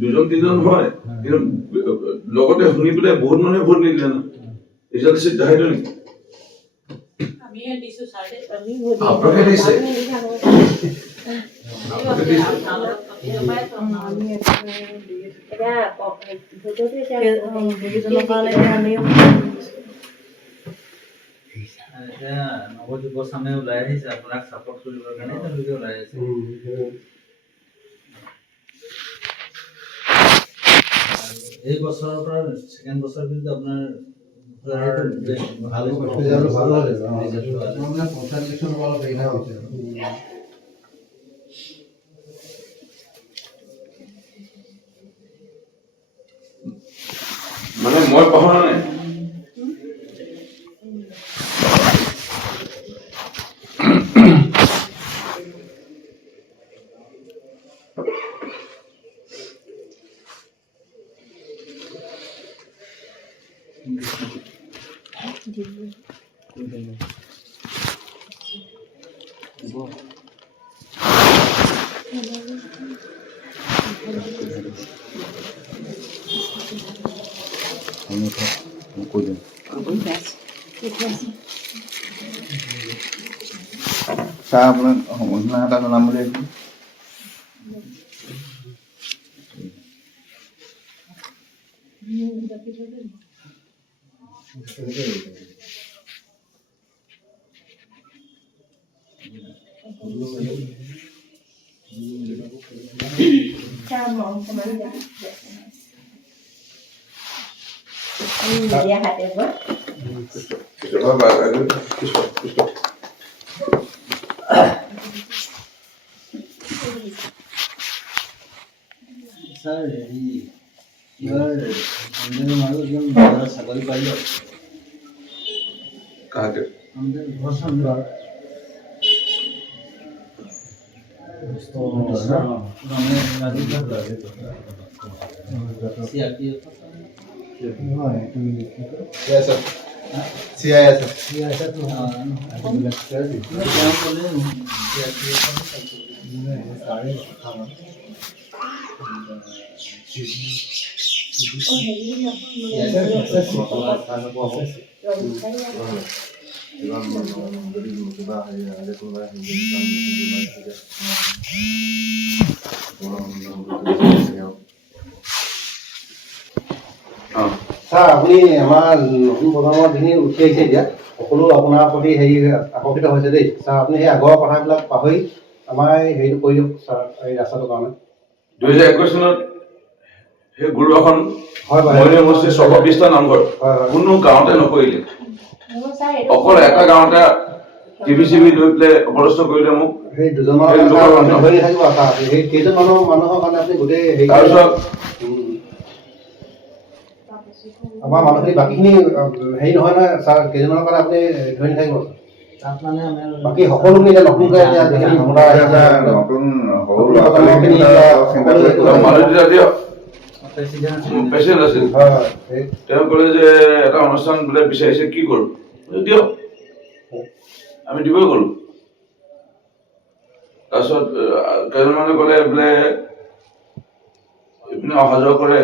দুজন তিনজন হয় কিন্তু লগতে শুনি পেলাই বহুত মানুহে ভোট নিদিলে না ৰিজাল্ট চিট দেখাইতো নেকি আপোনালোকে দিছে নৱযুৱ চামে ওলাই আহিছে আপোনাক ছাপোৰ্ট কৰিবৰ কাৰণে তেওঁলোকে ওলাই আহিছে এই বছৰৰ পৰা ছেকেণ্ড বছৰ কিন্তু আপোনাৰ ভাল মানে মই পঢ়া নাই Saya bulan mana ada dalam boleh Dia hadir buat. Sir এবার আমাদের মানুষজন ছাগল পাইল কাকে আমাদের ঘর সামনে স্যার আপনি আমার নতুন প্ৰজন্মৰ দিনে উঠি আহিছে এতিয়া সকলো আপোনাৰ প্ৰতি হেৰি আকৰ্ষিত হৈছে দেই স্যাৰ আপুনি সেই আগৰ কথাবিলাক পাহৰি আমাৰ হেৰিটো কৰি দিয়ক স্যাৰ এই ৰাস্তাটোৰ কাৰণে 2021 চনত সেই গুৰুখন হয় মহিলা সমষ্টিৰ 620টা নামঘৰ কোনো গাঁৱতে নকৰিলে অকল এটা গাঁৱতে টিভি লৈ পেলাই অপদস্থ কৰিলে মোক সেই দুজনমান ধৰি থাকিব স্যাৰ সেই কেইজন মানুহৰ কাৰণে আপুনি গোটেই হেৰি তাৰপিছত আমাৰ মানুহখিনি বাকীখিনি হেৰি নহয় নহয় স্যাৰ কেইজনমানৰ কাৰণে আপুনি ধৰি নাথাকিব তাত মানে বাকী সকলোখিনি এতিয়া নতুনকৈ এতিয়া যিখিনি ভোটাৰ আহিছে নতুন প্ৰেচিডেণ্ট আছিল তেওঁ ক'লে যে এটা অনুষ্ঠান বোলে বিচাৰিছে কি কৰোঁ দিয়ক আমি দিবই গ'লো তাৰপিছত কেইজনমানে ক'লে বোলে এইপিনে অহা যোৱা কৰে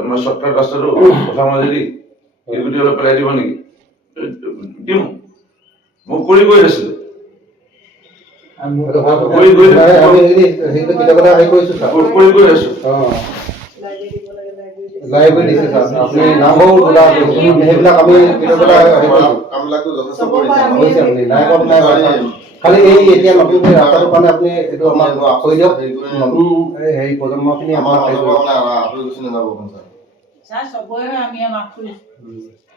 আমাৰ শ্বৰ্টকাট ৰাস্তাটো কথা মাজেদি এইগুটি অলপ পেলাই দিব নেকি দিওঁ মোক কৰি গৈ আছিলোঁ কৰি গৈ আছোঁ লাইব্ৰেৰী দিছে স্যাৰ আপুনি নামবোৰ সেইবিলাক আমি কামবিলাকটো যথেষ্ট কৰিছে আপুনি নাই খালি এই এতিয়া নতুনকৈ ৰাস্তাটোৰ কাৰণে আপুনি এইটো আমাক কৈ দিয়ক নতুন হেৰি প্ৰজন্মখিনি আমাক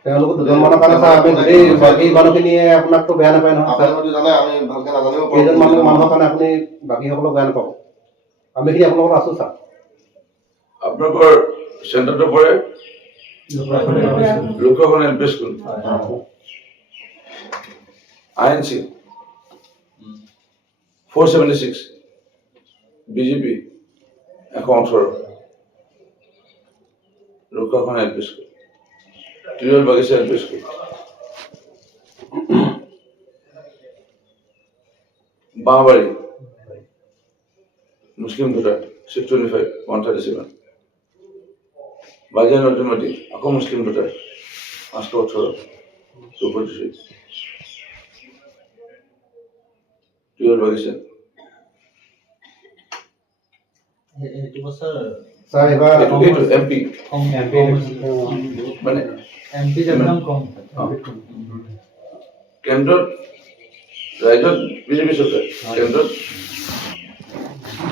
তেওঁলোক দুজনমানৰ কাৰণে স্যাৰ আমি গোটেই বাকী মানুহখিনিয়ে আপোনাকতো বেয়া নাপায় নহয় কেইজন মানুহৰ কাৰণে আপুনি বাকীসকলক বেয়া নাপাব আমিখিনি আপোনালোকৰ আছোঁ স্যাৰ আপোনালোকৰ চেণ্টাৰটো পৰে লোকখন L P school INC 476 BJP 118 লোকখন এল পি স্কুল টিউবেল বাগিচা এল পি স্কুল বাঁহবাৰী মুছলিম ভোটাৰ 625 137 বাজিয়া নতুন মাটি আকৌ মুছলিম ভোটাৰ 518 243 কিহৰ বাগিছে এইটো বছৰ স্যাৰ এবাৰ এইটো এমপি মানে এমপি একদম কম কেন্দ্ৰত ৰাজ্যত বিজেপি চৰকাৰ কেন্দ্ৰত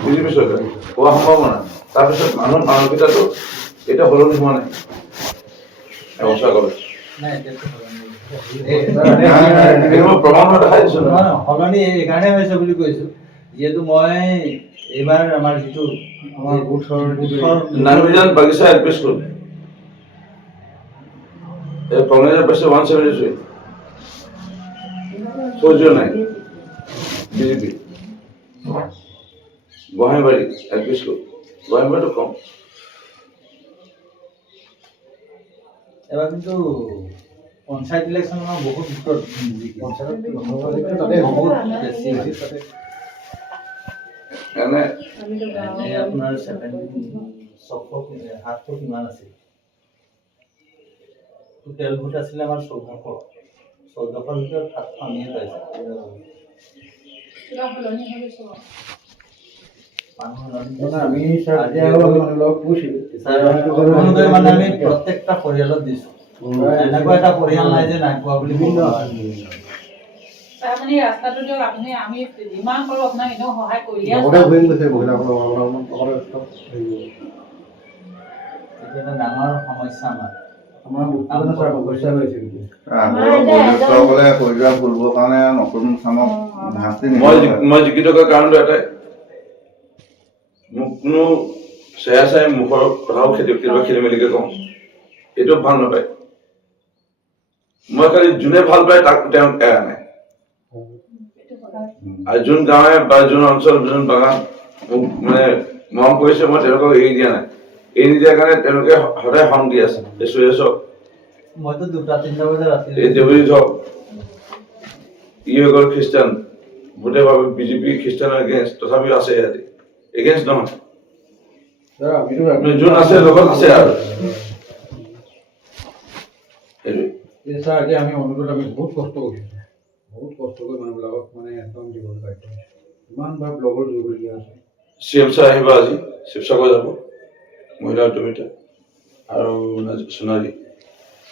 বিজেপি চৰকাৰ হোৱা সম্ভাৱনা তাৰপিছত মানসিকতাটো এতিয়া সলনি হোৱা নাই এবছৰ আগত নাই এতিয়াতো মই প্ৰমাণ দেখাই দিছো নহয় সলনি এইকাৰণে হৈছে বুলি কৈছো যিহেতু মই এইবাৰ আমাৰ যিটো আমাৰ বুথৰ নানবিজান বাগিচা এল পি স্কুল কংগ্ৰেছে পাইছে 173 409 বিজেপি গোহাঁইবাৰী এল পি স্কুল গোহাঁইবাৰীটো কম এবাৰ কিন্তু পঞ্চায়ত ইলেকশ্যনৰ বহুত ভিতৰত তাতে বহুত বেছি হৈছে এনে আপোনাৰ 700 কিমান আছিল টোটেল ভোট আছিলে আমাৰ 1400 ভিতৰত 700 আমিয়ে পাইছোঁ আমি স্যাৰ মানে আমি প্ৰত্যেকটা পৰিয়ালত দিছো এনেকুৱা এটা পৰিয়াল নাই যে নাই পোৱা বুলি ক'ব আপুনি ৰাস্তাটো দিয়ক আপুনি আমি যিমান পাৰো আপোনাক এনেও সহায় কৰিয়ে লগতে হৈ গৈছে মহিলাসকলৰ এইটো এটা ডাঙৰ সমস্যা আমাৰ বয়োজ্যেষ্ঠসকলে কৰি যোৱা ভুলবোৰৰ কাৰণে নতুন চামক শাস্তি মই জিকি থকাৰ কাৰণটো এটাই মোক কোনো চেয়া চাই মুখৰ কথাও কেতিয়াবা খেলি মেলিকে কওঁ এইটো ভাল নাপায় মই খালি যোনে ভাল পায় তাক তেওঁ এৰা নাই আৰু যোন গাঁৱে বা যোন অঞ্চল যোন বাগান মোক মানে মৰম কৰিছে মই তেওঁলোকক এৰি দিয়া নাই এৰি নিদিয়াৰ কাৰণে তেওঁলোকে সদায় খং দি আছে সুৰেশ হওক মইতো 2-3 বজাত ৰাতি এই দেৱজিৎ হওক ই হৈ গ'ল খ্ৰীষ্টান ভোটে ভাবে বিজেপি খ্ৰীষ্টানৰ এগেইনষ্ট তথাপিও আছে ইয়াতে এগেইনষ্ট নহয় যোন আছে লগত আছে আৰু স্যাৰ এতিয়া আমি অনুৰোধ আমি বহুত কষ্ট কৰিছোঁ বহুত কষ্ট কৰি মানুহবিলাকক মানে একদম দিবলৈ বাধ্য হৈছোঁ ইমানবাৰ ব্লগৰ দিবলগীয়া আছে চিএম ছাৰ আহিব আজি শিৱসাগৰ যাব মহিলা উদ্যমিতা আৰু সোণাৰী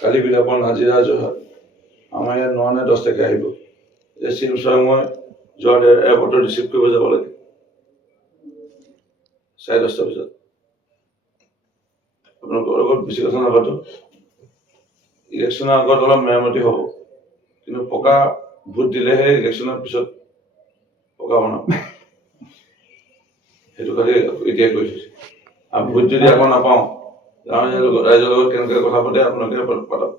কালি বিলাপন নাজিৰা যোৰহাট আমাৰ ইয়াত 9 নে 10 তাৰিখে আহিব যে চিএম ছাৰক মই যোৰহাট এয়াৰপৰ্টত ৰিচিভ কৰিব যাব লাগে 10:30 বজাত আপোনালোকৰ লগত বেছি কথা নাপাতো ইলেকশ্যনৰ আগত অলপ মেৰামতি হ'ব কিন্তু পকা ভোট দিলেহে ইলেকশ্যনৰ পিছত পকা বনাম সেইটো খালি এতিয়া কৈছো আৰু ভোট যদি আকৌ নাপাওঁ ৰাইজৰ লগত কেনেকৈ কথা পাতে আপোনালোকে পাতক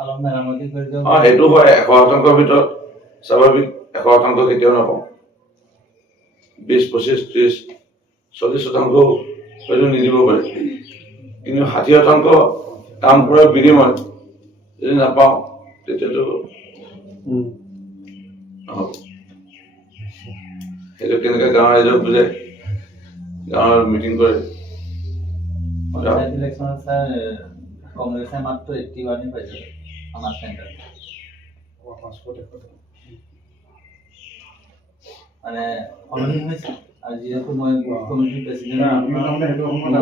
অলপ মেৰামতি কৰি দিয়ক সেইটো হয় 100% ভিতৰত স্বাভাৱিক 100% কেতিয়াও নাপাওঁ 20, 25, 30, 40% হয়তো নিদিব পাৰে কিন্তু 60% কাম কৰাৰ বিনিময়ত যদি নাপাওঁ তেতিয়াতো নহ'ব সেইটো কেনেকৈ গাঁৱৰ ৰাইজক বুজায় গাঁৱৰ মিটিং কৰে পঞ্চায়ত ইলেকশ্যনত স্যাৰ কংগ্ৰেছে মাত্ৰ 81 পাইছে আমাৰ চেণ্টাৰ মানে সলনি হৈছে আৰু যিহেতু মই কমিটিৰ প্ৰেচিডেণ্ট আমি তাৰমানে সেইটো সময়ত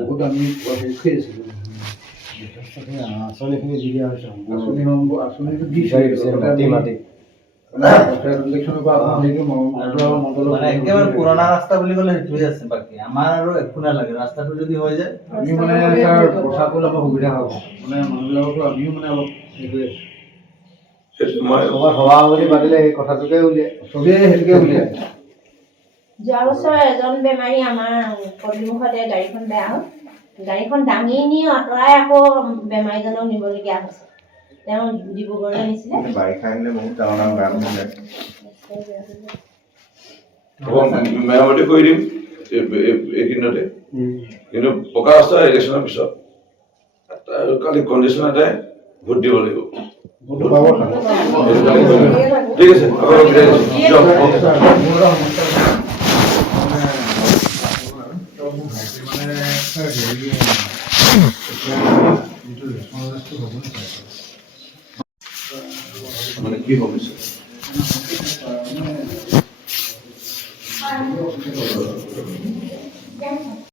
বহুত আমি পৰীক্ষা আছিলোঁ আঁচনিখিনি দি দিয়া হৈছে আঁচনিটো দিছে ইলেকশ্যনৰ পৰা মানে একেবাৰে পুৰণা ৰাস্তা বুলি ক'লে সেইটোৱে আছে বাকী আমাৰ আৰু একো নালাগে ৰাস্তাটো যদি হৈ যায় আমি মানে ছাৰ প্ৰচাৰ কৰিলে আমাৰ সুবিধা হ'ব মানে মানুহবিলাকতো আমিও মানে অলপ সেইটোৱে সেইটো মই সভা বুলি পাতিলে সেই কথাটোকে উলিয়াই চবেই সেইটোকে উলিয়াই যোৱা বছৰ এজন বেমাৰী আমাৰ পদূলিমুখতে গাড়ীখন বেয়া হ'ল গাড়ীখন দাঙি নি আঁতৰাই আকৌ বেমাৰীজনক নিবলগীয়া হৈছে তেওঁ ডিব্ৰুগড়লৈ নিছিলে বাৰিষা আহিলে বহুত ডাঙৰ ডাঙৰ গান হৈ যায় মেৰামতি কৰি দিম এইকেইদিনতে কিন্তু পকা ৰাস্তা ইলেকশ্যনৰ পিছত কালি কণ্ডিশ্যন এটাই ভোট দিব লাগিব ঠিক আছে ছাৰ হেৰি এতিয়া যিটো ৰেচপন্সটো হ'ব মানে কি ভৱিষ্যত? না